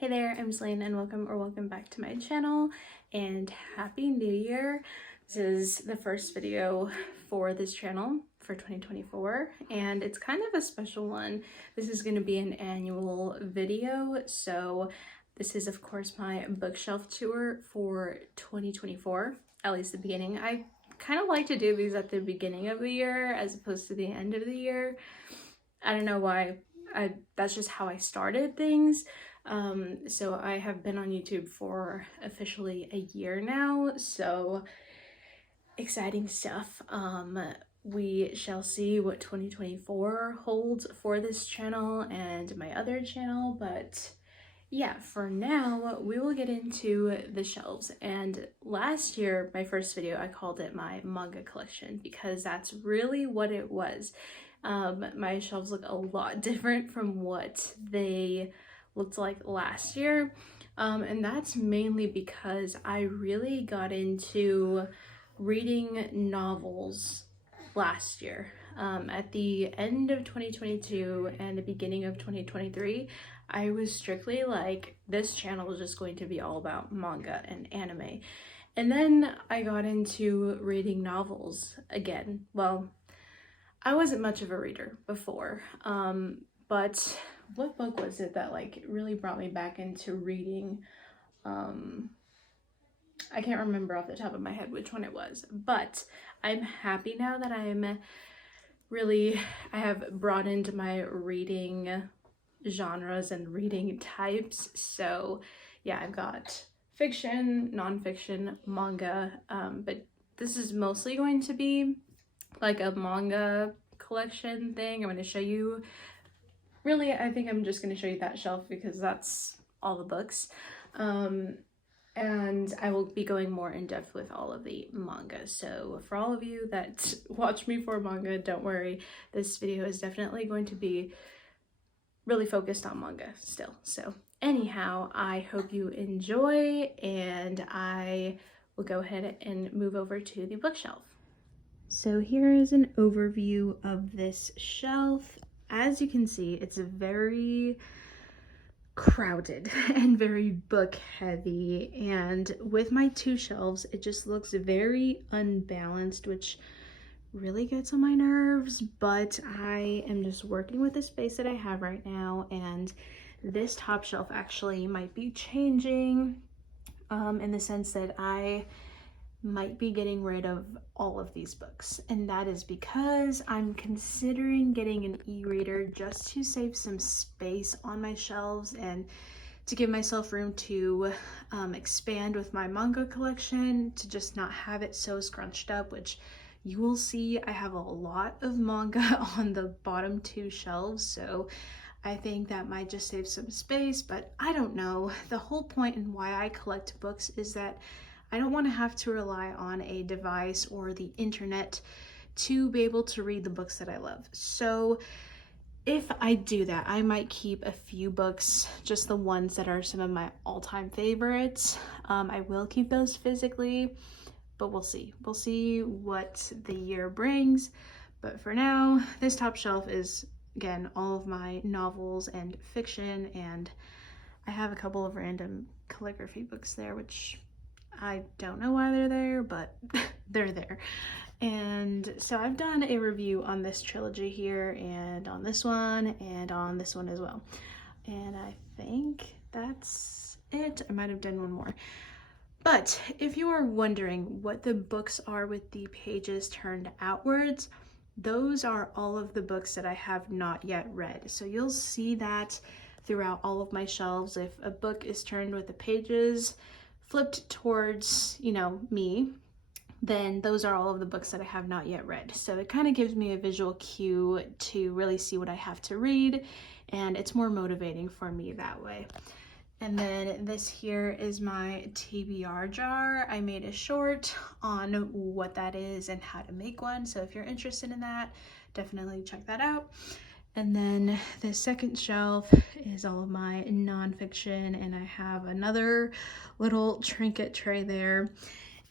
Hey there, I'm Selene and welcome back to my channel and Happy New Year. This is the first video for this channel for 2024 and it's kind of a special one. This is going to be an annual video, so this is of course my bookshelf tour for 2024, at least the beginning. I kind of like to do these at the beginning of the year as opposed to the end of the year. I don't know why. That's just how I started things. So I have been on YouTube for officially a year now, so exciting stuff. We shall see what 2024 holds for this channel and my other channel, but yeah, for now we will get into the shelves. And last year, my first video, I called it my manga collection because that's really what it was. My shelves look a lot different from what they looked like last year, and that's mainly because I really got into reading novels last year. At the end of 2022 and the beginning of 2023, I was strictly like, this channel is just going to be all about manga and anime. And then I got into reading novels again. Well, I wasn't much of a reader before, but what book was it that like really brought me back into reading? I can't remember off the top of my head which one it was, but I'm happy now that I have broadened my reading genres and reading types. So yeah, I've got fiction, nonfiction, manga, but this is mostly going to be like a manga collection thing. I'm going to show you, really I think I'm just going to show you that shelf because that's all the books, and I will be going more in depth with all of the manga. So for all of you that watch me for manga, don't worry, this video is definitely going to be really focused on manga still. So anyhow, I hope you enjoy, and I will go ahead and move over to the bookshelf. So here is an overview of this shelf. As you can see, it's very crowded and very book heavy, and with my two shelves it just looks very unbalanced, which really gets on my nerves, but I am just working with the space that I have right now, and this top shelf actually might be changing in the sense that I might be getting rid of all of these books, and that is because I'm considering getting an e-reader just to save some space on my shelves and to give myself room to expand with my manga collection, to just not have it so scrunched up, which you will see I have a lot of manga on the bottom two shelves, so I think that might just save some space. But I don't know. The whole point and why I collect books is that I don't want to have to rely on a device or the internet to be able to read the books that I love. So if I do that, I might keep a few books, just the ones that are some of my all-time favorites. I will keep those physically, but we'll see. We'll see what the year brings. But for now, this top shelf is, again, all of my novels and fiction, and I have a couple of random calligraphy books there, which I don't know why they're there, but they're there. And so I've done a review on this trilogy here, and on this one, and on this one as well. And I think that's it. I might have done one more. But if you are wondering what the books are with the pages turned outwards, those are all of the books that I have not yet read. So you'll see that throughout all of my shelves. If a book is turned with the pages flipped towards, you know, me, then those are all of the books that I have not yet read. So it kind of gives me a visual cue to really see what I have to read, and it's more motivating for me that way. And then this here is my TBR jar. I made a short on what that is and how to make one. So if you're interested in that, definitely check that out. And then the second shelf is all of my nonfiction, and I have another little trinket tray there.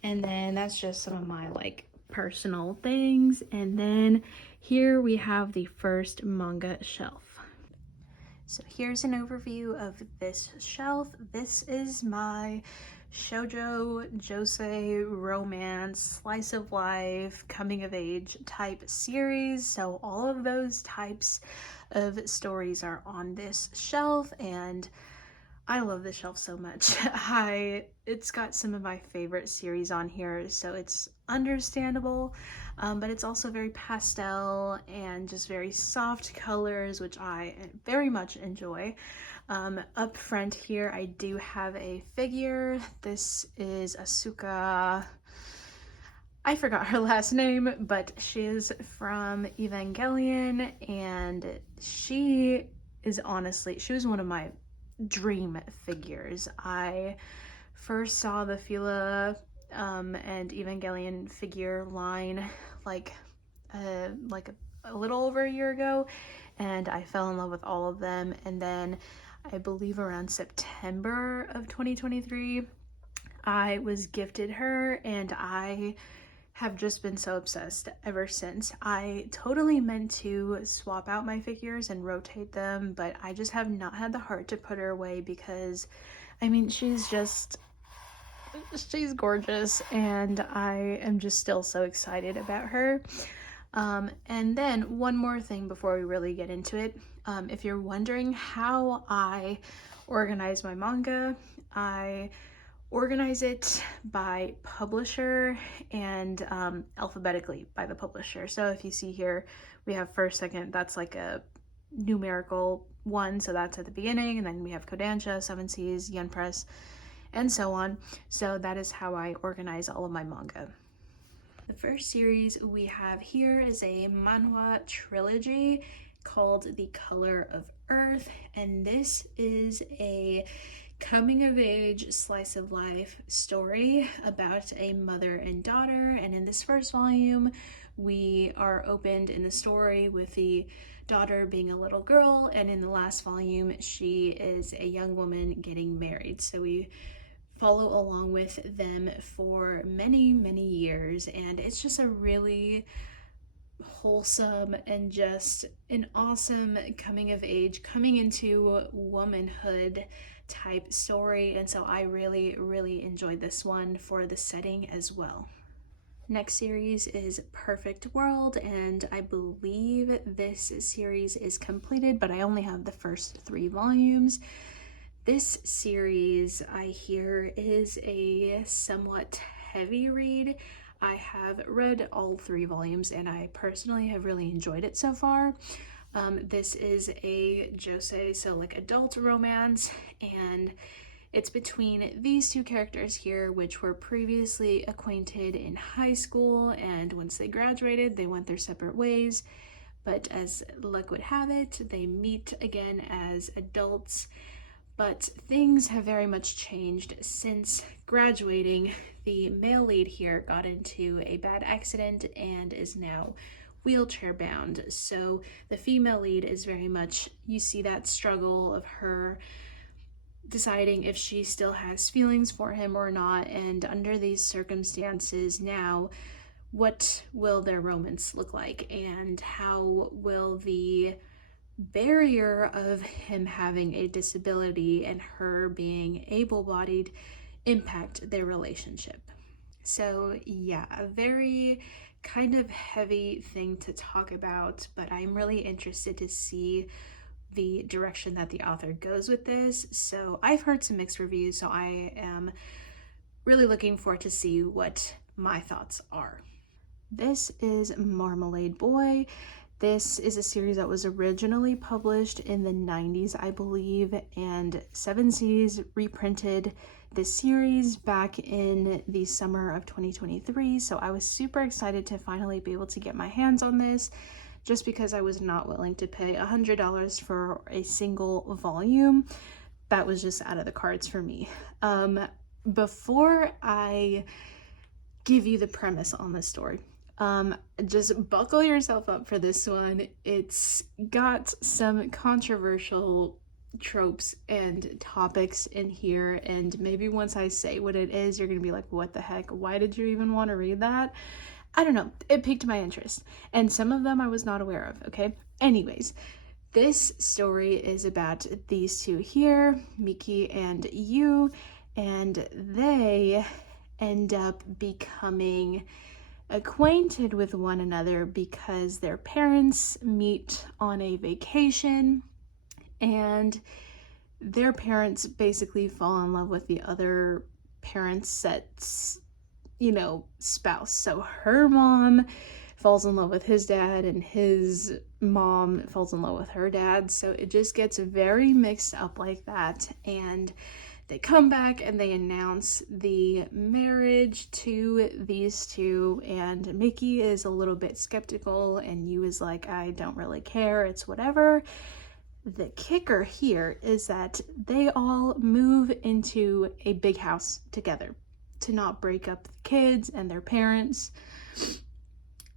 And then that's just some of my like personal things. And then here we have the first manga shelf. So here's an overview of this shelf. This is my shoujo, josei, romance, slice of life, coming of age type series. So all of those types of stories are on this shelf, and I love this shelf so much. It's got some of my favorite series on here, so it's understandable, but it's also very pastel and just very soft colors, which I very much enjoy. Up front here, I do have a figure. This is Asuka. I forgot her last name, but she is from Evangelion, and she was one of my dream figures. I first saw the Fila and Evangelion figure line like a little over a year ago, and I fell in love with all of them. And then I believe around September of 2023 I was gifted her, and I have just been so obsessed ever since. I totally meant to swap out my figures and rotate them, but I just have not had the heart to put her away because, I mean, she's gorgeous, and I am just still so excited about her. And then one more thing before we really get into it. If you're wondering how I organize my manga, I organize it by publisher and alphabetically by the publisher. So if you see here, we have first, second, that's like a numerical one, so that's at the beginning, and then we have Kodansha, Seven Seas, Yen Press, and so on. So that is how I organize all of my manga. The first series we have here is a manhwa trilogy called The Color of Earth, and this is a coming of age slice of life story about a mother and daughter. And in this first volume, we are opened in the story with the daughter being a little girl, and in the last volume she is a young woman getting married. So we follow along with them for many years, and it's just a really wholesome and just an awesome coming of age, coming into womanhood type story. And so I really enjoyed this one for the setting as well. Next series is Perfect World, and I believe this series is completed, but I only have the first 3 volumes. This series, I hear, is a somewhat heavy read. I have read all 3 volumes, and I personally have really enjoyed it so far. This is a josei, so like adult romance, and it's between these 2 characters here, which were previously acquainted in high school, and once they graduated, they went their separate ways. But as luck would have it, they meet again as adults. But things have very much changed since graduating. The male lead here got into a bad accident and is now wheelchair bound. So the female lead is very much, you see that struggle of her deciding if she still has feelings for him or not. And under these circumstances now, what will their romance look like? And how will the barrier of him having a disability and her being able-bodied impact their relationship? So yeah, a very kind of heavy thing to talk about, but I'm really interested to see the direction that the author goes with this. So I've heard some mixed reviews, so I am really looking forward to see what my thoughts are. This is Marmalade Boy. This is a series that was originally published in the 90s, I believe, and Seven Seas reprinted this series back in the summer of 2023. So I was super excited to finally be able to get my hands on this, just because I was not willing to pay $100 for a single volume. That was just out of the cards for me. Before I give you the premise on this story, just buckle yourself up for this one. It's got some controversial tropes and topics in here, and maybe once I say what it is, you're gonna be like, what the heck? Why did you even want to read that? I don't know. It piqued my interest, and some of them I was not aware of, okay? Anyways, This story is about these two here, Miki and Yu, and they end up becoming acquainted with one another because their parents meet on a vacation, and their parents basically fall in love with the other parents' set's, spouse. So her mom falls in love with his dad, and his mom falls in love with her dad. So it just gets very mixed up like that. And they come back and they announce the marriage to these two. And Mickey is a little bit skeptical, and Yu is like, I don't really care, it's whatever. The kicker here is that they all move into a big house together to not break up the kids and their parents.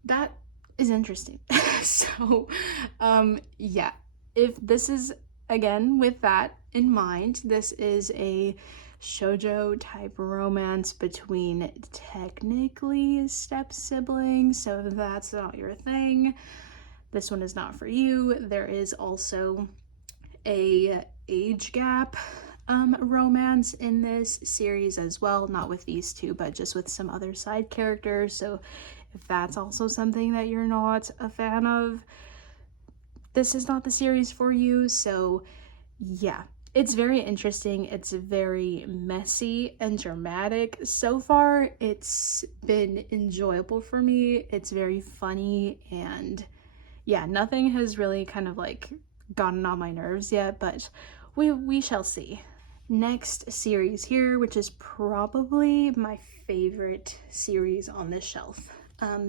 That is interesting. So, yeah, if this is, again, with that in mind, this is a shoujo type romance between technically step siblings. So if that's not your thing, this one is not for you. There is also a age gap romance in this series as well, not with these two, but just with some other side characters. So if that's also something that you're not a fan of, this is not the series for you. So yeah, it's very interesting. It's very messy and dramatic. So far, it's been enjoyable for me. It's very funny, and yeah, nothing has really kind of like gotten on my nerves yet, but we shall see. Next series here, which is probably my favorite series on this shelf.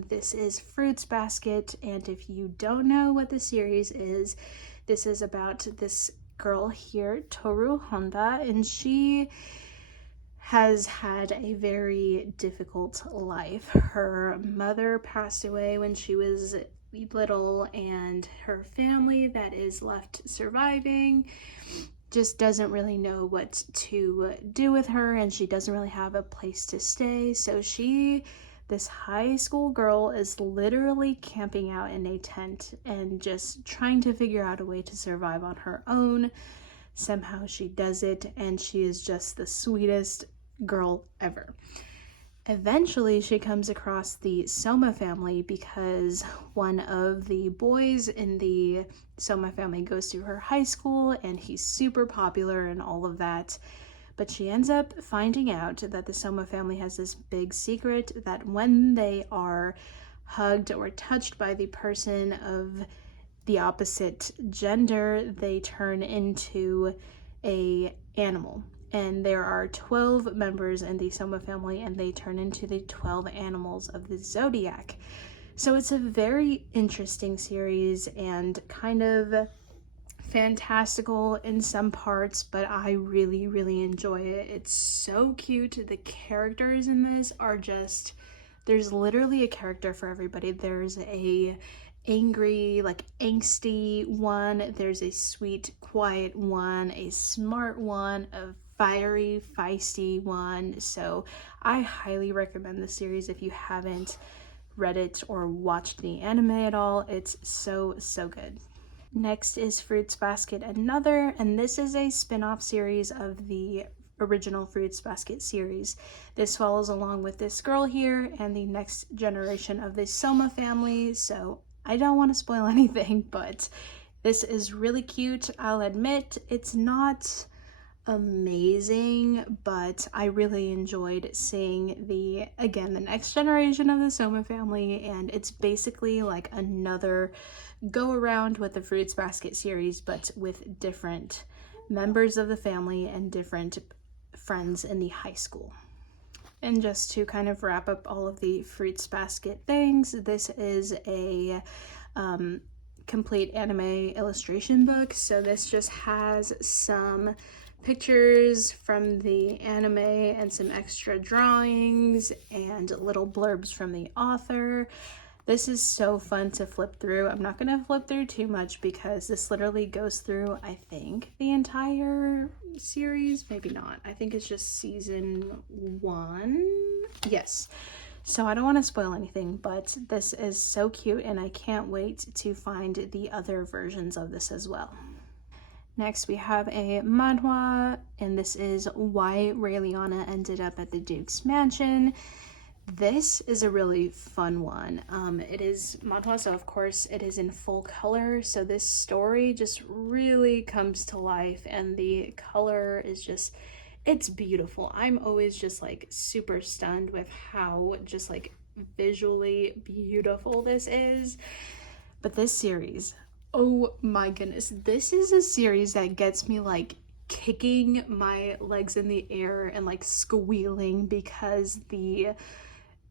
This is Fruits Basket, and if you don't know what the series is, this is about this girl here, Toru Honda, and she has had a very difficult life. Her mother passed away when she was little, and her family that is left surviving just doesn't really know what to do with her, and she doesn't really have a place to stay. So this high school girl, is literally camping out in a tent and just trying to figure out a way to survive on her own. Somehow she does it, and she is just the sweetest girl ever. Eventually, she comes across the Soma family because one of the boys in the Soma family goes to her high school, and he's super popular and all of that. But she ends up finding out that the Soma family has this big secret that when they are hugged or touched by the person of the opposite gender, they turn into an animal. And there are 12 members in the Soma family, and they turn into the 12 animals of the zodiac. So it's a very interesting series and kind of fantastical in some parts, but I really, really enjoy it. It's so cute. The characters in this are just, there's literally a character for everybody. There's a angry, like angsty one, there's a sweet, quiet one, a smart one, a fiery, feisty one. So I highly recommend the series if you haven't read it or watched the anime at all. It's so good. Next is Fruits Basket Another, and this is a spin-off series of the original Fruits Basket series. This follows along with this girl here and the next generation of the Soma family, so I don't want to spoil anything, but this is really cute. I'll admit it's not amazing, but I really enjoyed seeing the next generation of the Soma family, and it's basically like another go around with the Fruits Basket series, but with different members of the family and different friends in the high school. And just to kind of wrap up all of the Fruits Basket things, this is a complete anime illustration book. So this just has some pictures from the anime and some extra drawings and little blurbs from the author. This is so fun to flip through. I'm not going to flip through too much because this literally goes through, I think, the entire series. Maybe not. I think it's just season 1. Yes. So I don't want to spoil anything, but this is so cute and I can't wait to find the other versions of this as well. Next we have a manhwa, and this is Why Ray Liana Ended Up at the Duke's Mansion. This is a really fun one. It is manhwa, so of course it is in full color, so this story just really comes to life, and the color is just, it's beautiful. I'm always just like super stunned with how just like visually beautiful this is. But this series, oh my goodness, this is a series that gets me like kicking my legs in the air and like squealing because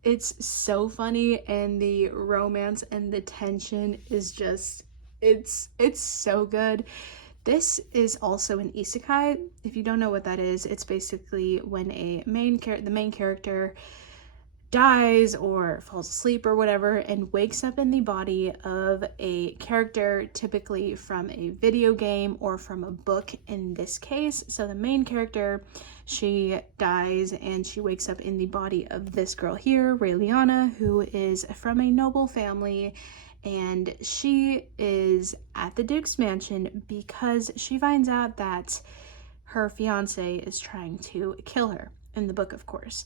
it's so funny, and the romance and the tension is just, it's so good. This is also an isekai. If you don't know what that is, it's basically when the main character dies or falls asleep or whatever and wakes up in the body of a character, typically from a video game or from a book in this case. So the main character, she dies and she wakes up in the body of this girl here, Ray Liana, who is from a noble family, and she is at the Duke's mansion because she finds out that her fiance is trying to kill her, in the book of course.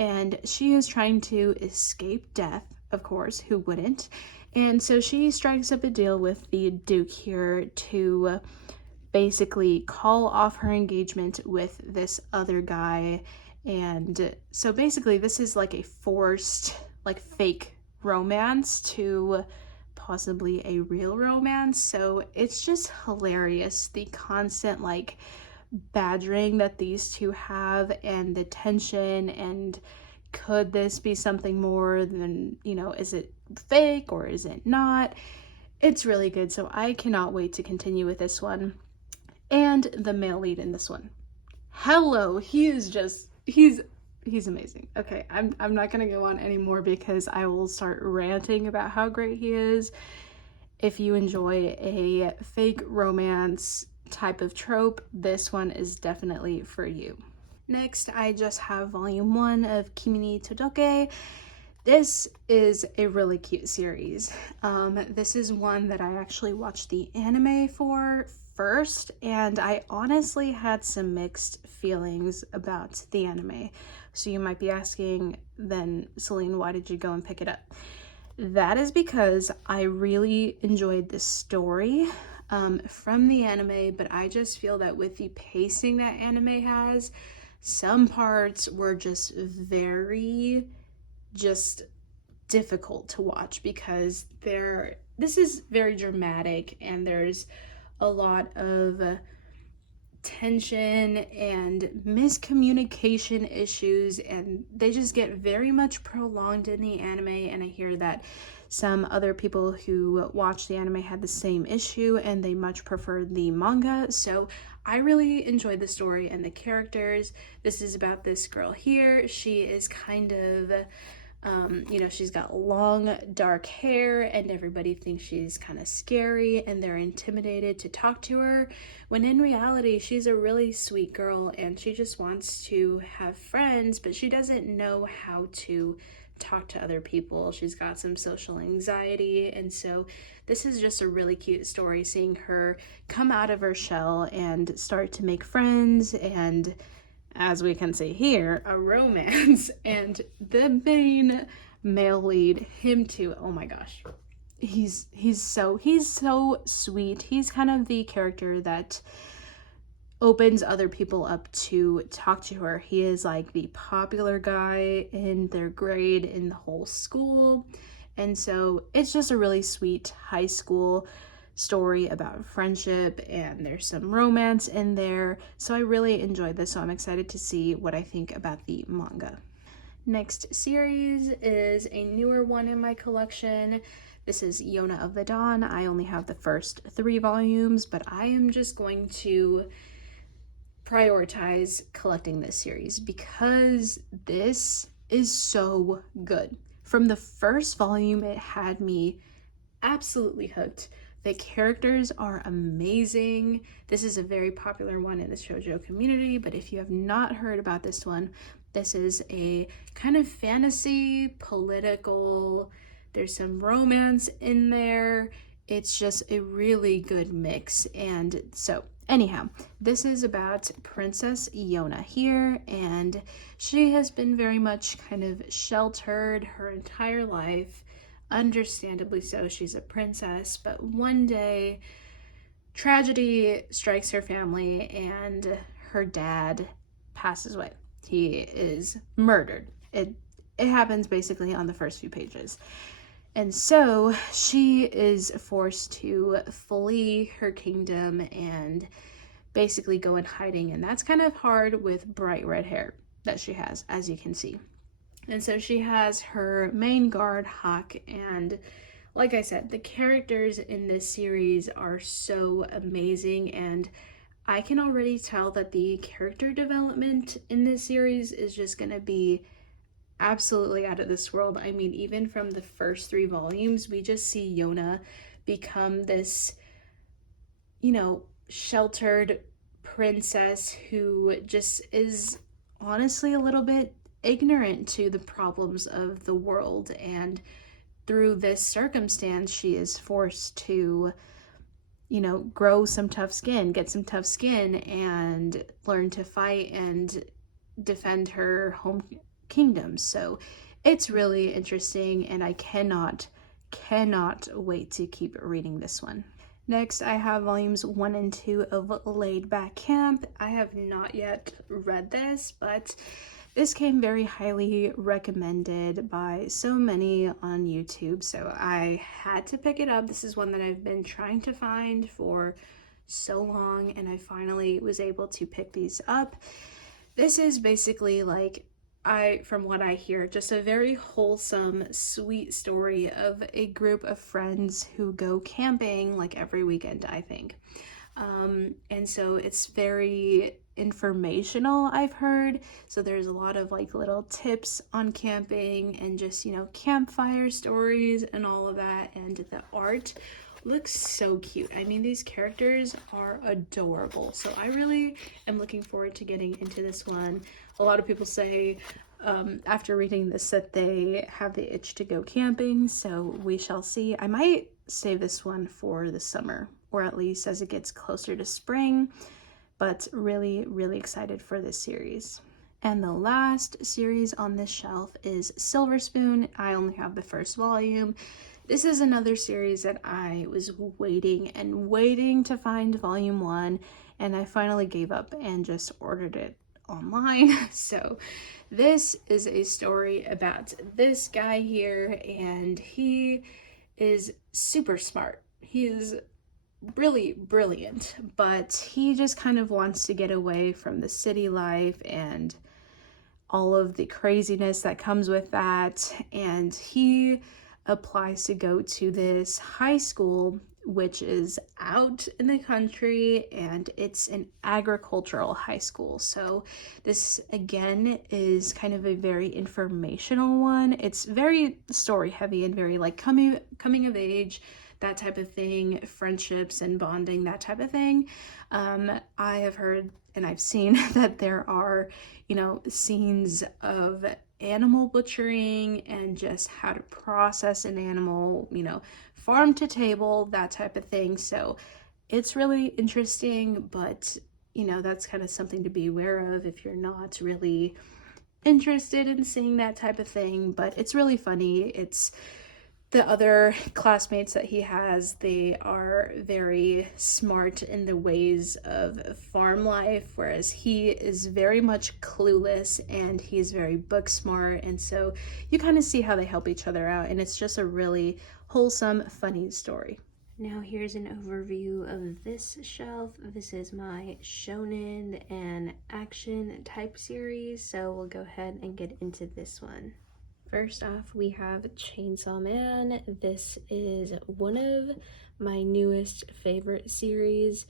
And she is trying to escape death, of course, who wouldn't? And so she strikes up a deal with the Duke here to basically call off her engagement with this other guy. And so basically this is like a forced, like fake romance to possibly a real romance. So it's just hilarious, the constant like badgering that these two have and the tension, and could this be something more than, you know, is it fake or is it not? It's really good, so I cannot wait to continue with this one. And the male lead in this one, hello, he is just, he's amazing. Okay, I'm not gonna go on anymore because I will start ranting about how great he is. If you enjoy a fake romance type of trope, this one is definitely for you. Next, I just have volume 1 of Kimini Todoke. This is a really cute series. This is one that I actually watched the anime for first, and I honestly had some mixed feelings about the anime. So you might be asking, then Celine, why did you go and pick it up? That is because I really enjoyed the story from the anime, but I just feel that with the pacing that anime has, some parts were just very difficult to watch because this is very dramatic and there's a lot of tension and miscommunication issues, and they just get very much prolonged in the anime. And I hear that some other people who watched the anime had the same issue and they much preferred the manga. So I really enjoyed the story and the characters. This is about this girl here. She is kind of she's got long dark hair and everybody thinks she's kind of scary and they're intimidated to talk to her, when in reality she's a really sweet girl and she just wants to have friends, but she doesn't know how to talk to other people. She's got some social anxiety, and so this is just a really cute story, seeing her come out of her shell and start to make friends, and as we can see here, a romance. And the main male lead, him too, oh my gosh, he's so sweet. He's kind of the character that opens other people up to talk to her. He is like the popular guy in their grade in the whole school, and so it's just a really sweet high school story about friendship, and there's some romance in there. So I really enjoyed this, so I'm excited to see what I think about the manga. Next series is a newer one in my collection. This is Yona of the Dawn. I only have the first 3 volumes, but I am just going to prioritize collecting this series because this is so good. From the first volume, it had me absolutely hooked. The characters are amazing. This is a very popular one in the shoujo community, but if you have not heard about this one, This is a kind of fantasy, political, there's some romance in there. It's just a really good mix. And so anyhow, this is about Princess Yona here, and she has been very much kind of sheltered her entire life. Understandably so, she's a princess, but one day tragedy strikes her family and her dad passes away. He is murdered. It happens basically on the first few pages. And so she is forced to flee her kingdom and basically go in hiding. And that's kind of hard with bright red hair that she has, as you can see. And so she has her main guard, Hawk, and like I said, the characters in this series are so amazing, and I can already tell that the character development in this series is just going to be absolutely out of this world. I mean, even from the first 3 volumes, we just see Yona become this, you know, sheltered princess who just is honestly a little bit ignorant to the problems of the world, and through this circumstance she is forced to, you know, grow some tough skin, get some tough skin, and learn to fight and defend her home kingdom. So it's really interesting, and I cannot wait to keep reading this one. Next, I have volumes 1 and 2 of Lullaby Camp. I have not yet read this, but this came very highly recommended by so many on YouTube, so I had to pick it up. This is one that I've been trying to find for so long, and I finally was able to pick these up. This is basically like, from what I hear, just a very wholesome, sweet story of a group of friends who go camping like every weekend, I think. And so it's very informational, I've heard. So there's a lot of like little tips on camping and just, you know, campfire stories and all of that. And the art looks so cute. I mean, these characters are adorable. So I really am looking forward to getting into this one. A lot of people say after reading this that they have the itch to go camping, so we shall see. I might save this one for the summer, or at least as it gets closer to spring, but really excited for this series. And the last series on this shelf is Silver Spoon. I only have the first volume. This is another series that I was waiting to find volume 1, and I finally gave up and just ordered it online. So this is a story about this guy here, and he is super smart. He is really brilliant, but he just kind of wants to get away from the city life and all of the craziness that comes with that, and he applies to go to this high school which is out in the country, and it's an agricultural high school. So this again is kind of a very informational one. It's very story heavy and very like coming of age, that type of thing, friendships and bonding, that type of thing. I have heard and I've seen that there are, you know, scenes of animal butchering and just how to process an animal, you know, farm to table, that type of thing. So it's really interesting, but you know, that's kind of something to be aware of if you're not really interested in seeing that type of thing. But it's really funny. It's the other classmates that he has, they are very smart in the ways of farm life, whereas he is very much clueless and he's very book smart. And so you kind of see how they help each other out, and it's just a really wholesome, funny story. Now here's an overview of this shelf. This is my shonen and action type series, so we'll go ahead and get into this one. First off, we have Chainsaw Man. This is one of my newest favorite series,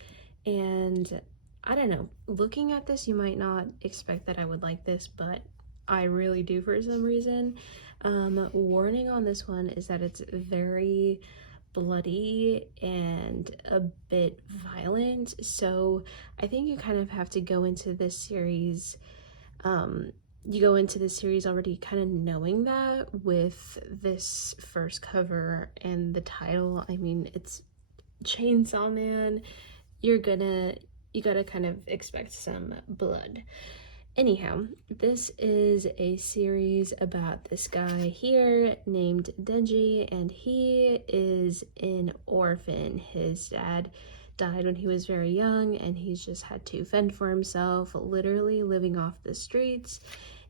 and I don't know, looking at this, you might not expect that I would like this, but I really do for some reason. Warning on this one is that it's very bloody and a bit violent, so I think you kind of have to go into this series you go into this series already kind of knowing that with this first cover and the title. I mean, it's Chainsaw Man. You gotta kind of expect some blood. Anyhow, this is a series about this guy here named Denji, and he is an orphan. His dad died when he was very young, and he's just had to fend for himself, literally living off the streets,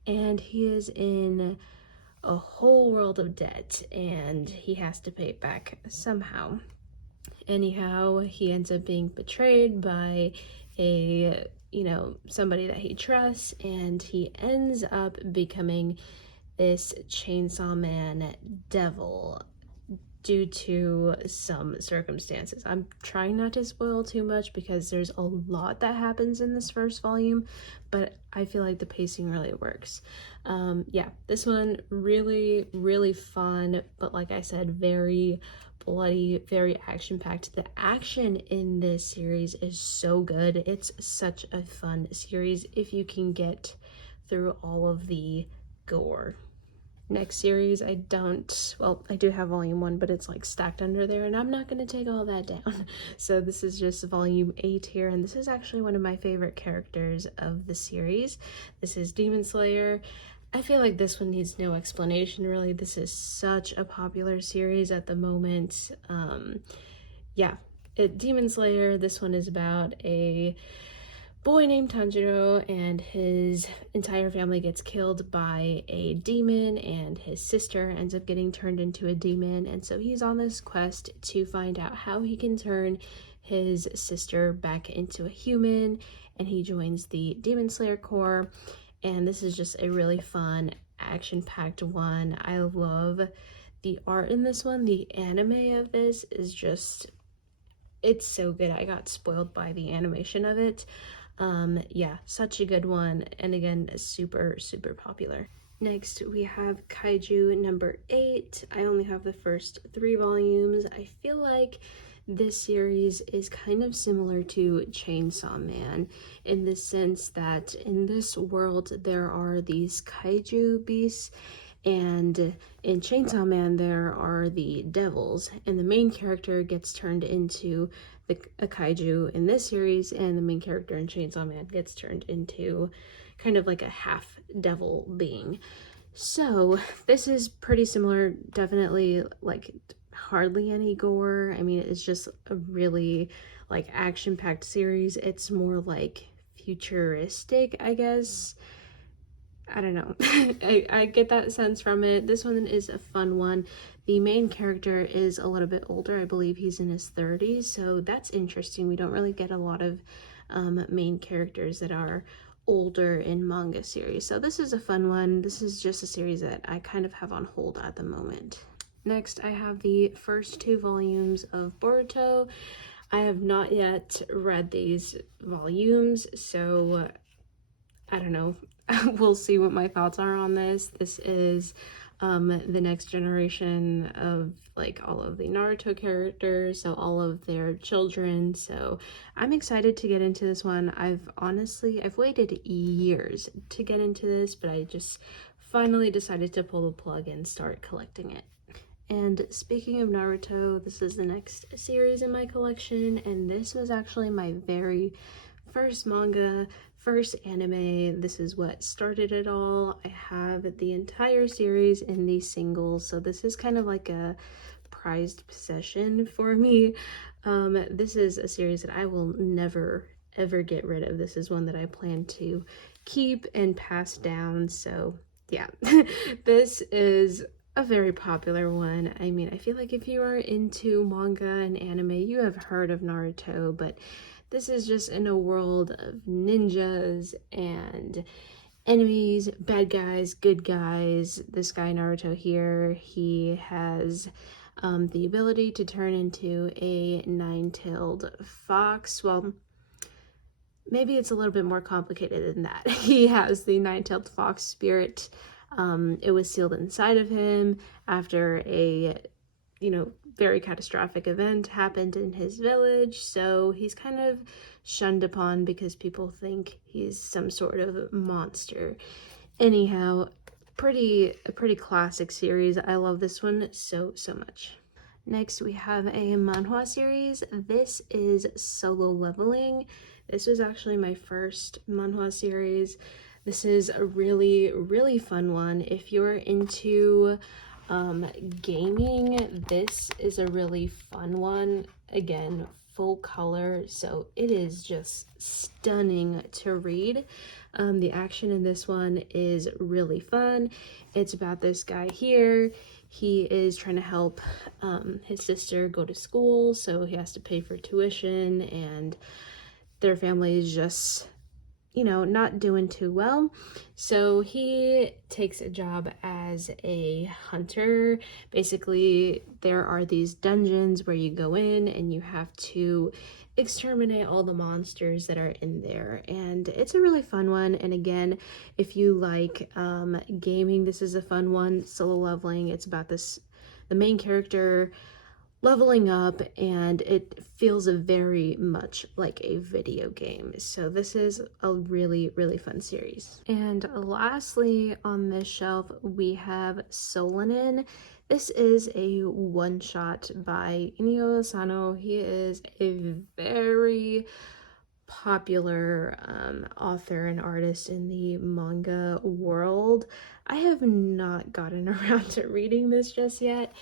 and he is in a whole world of debt, and he has to pay it back somehow. Anyhow, he ends up being betrayed by somebody that he trusts, and he ends up becoming this Chainsaw Man devil due to some circumstances. I'm trying not to spoil too much because there's a lot that happens in this first volume, but I feel like the pacing really works. Yeah, this one really, really fun, but like I said, very bloody, very action-packed. The action in this series is so good. It's such a fun series if you can get through all of the gore. Next series, I do have volume 1, but it's like stacked under there, and I'm not going to take all that down. So this is just volume 8 here, and this is actually one of my favorite characters of the series. This is Demon Slayer. I feel like this one needs no explanation, really. This is such a popular series at the moment. Demon Slayer, this one is about a boy named Tanjiro, and his entire family gets killed by a demon, and his sister ends up getting turned into a demon, and so he's on this quest to find out how he can turn his sister back into a human, and he joins the Demon Slayer Corps. And this is just a really fun, action-packed one. I love the art in this one. The anime of this is just, it's so good. I got spoiled by the animation of it. Yeah, such a good one. And again, super, super popular. Next, we have Kaiju number 8. I only have the first 3 volumes. I feel like this series is kind of similar to Chainsaw Man in the sense that in this world there are these kaiju beasts, and in Chainsaw Man there are the devils, and the main character gets turned into a kaiju in this series, and the main character in Chainsaw Man gets turned into kind of like a half devil being. So this is pretty similar, definitely like hardly any gore. I mean, it's just a really like action-packed series. It's more like futuristic, I guess. I don't know. I get that sense from it. This one is a fun one. The main character is a little bit older. I believe he's in his 30s, so that's interesting. We don't really get a lot of main characters that are older in manga series. So this is a fun one. This is just a series that I kind of have on hold at the moment. Next, I have the first 2 volumes of Boruto. I have not yet read these volumes, so I don't know. We'll see what my thoughts are on this. This is the next generation of like all of the Naruto characters, so all of their children. So I'm excited to get into this one. I've waited years to get into this, but I just finally decided to pull the plug and start collecting it. And speaking of Naruto, this is the next series in my collection, and this was actually my very first manga, first anime. This is what started it all. I have the entire series in these singles, so this is kind of like a prized possession for me. This is a series that I will never ever get rid of. This is one that I plan to keep and pass down. So yeah, this is a very popular one. I mean, I feel like if you are into manga and anime, you have heard of Naruto, but this is just in a world of ninjas and enemies, bad guys, good guys. This guy Naruto here, he has the ability to turn into a 9-tailed fox. Well, maybe it's a little bit more complicated than that. He has the 9-tailed fox spirit. It was sealed inside of him after a, very catastrophic event happened in his village. So he's kind of shunned upon because people think he's some sort of monster. Anyhow, a pretty classic series. I love this one so much. Next, we have a manhwa series. This is Solo Leveling. This was actually my first manhwa series. This is a really fun one. If you're into gaming, this is a really fun one. Again, full color, so it is just stunning to read. The action in this one is really fun. It's about this guy here. He is trying to help his sister go to school, so he has to pay for tuition, and their family is just, you know, not doing too well. So he takes a job as a hunter. Basically, there are these dungeons where you go in and you have to exterminate all the monsters that are in there, and it's a really fun one. And again, if you like gaming, this is a fun one. Solo Leveling, it's about the main character leveling up, and it feels very much like a video game. So this is a really fun series. And lastly on this shelf, we have Solanin. This is a one-shot by Inio Asano. He is a very popular author and artist in the manga world. I have not gotten around to reading this just yet.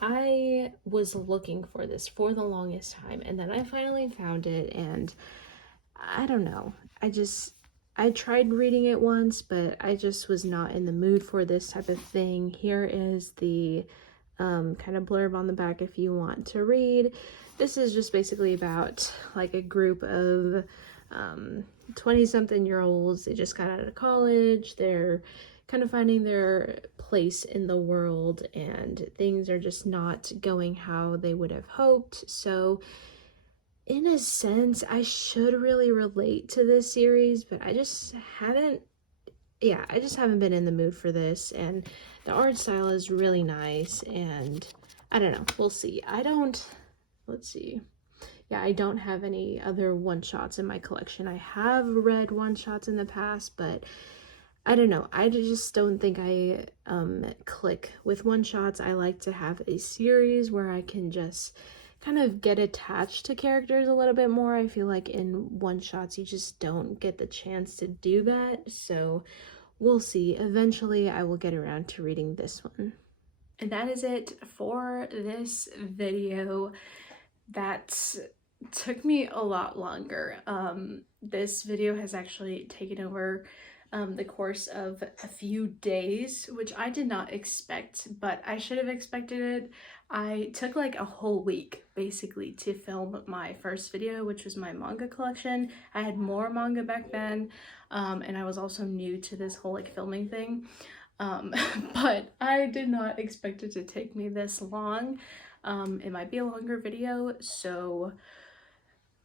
I was looking for this for the longest time, and then I finally found it, and I don't know. I tried reading it once, but I just was not in the mood for this type of thing. Here is the kind of blurb on the back if you want to read. This is just basically about like a group of 20-something-year-olds. They just got out of college. They're kind of finding their place in the world, and things are just not going how they would have hoped. So in a sense, I should really relate to this series, but I just haven't been in the mood for this. And the art style is really nice, and I don't know, we'll see. Let's see. Yeah, I don't have any other one-shots in my collection. I have read one-shots in the past, but I don't know. I just don't think I click with one-shots. I like to have a series where I can just kind of get attached to characters a little bit more. I feel like in one-shots you just don't get the chance to do that. So we'll see. Eventually I will get around to reading this one. And that is it for this video. That took me a lot longer. This video has actually taken over the course of a few days, which I did not expect, but I should have expected it. I took like a whole week basically to film my first video, which was my manga collection. I had more manga back then, and I was also new to this whole like filming thing, but I did not expect it to take me this long. It might be a longer video, so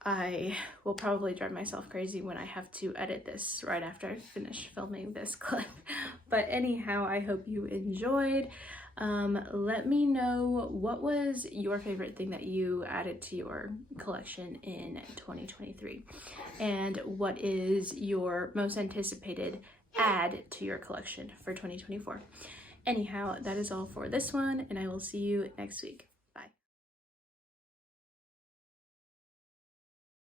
I will probably drive myself crazy when I have to edit this right after I finish filming this clip. But anyhow, I hope you enjoyed. Let me know, what was your favorite thing that you added to your collection in 2023? And what is your most anticipated add to your collection for 2024? Anyhow, that is all for this one, and I will see you next week.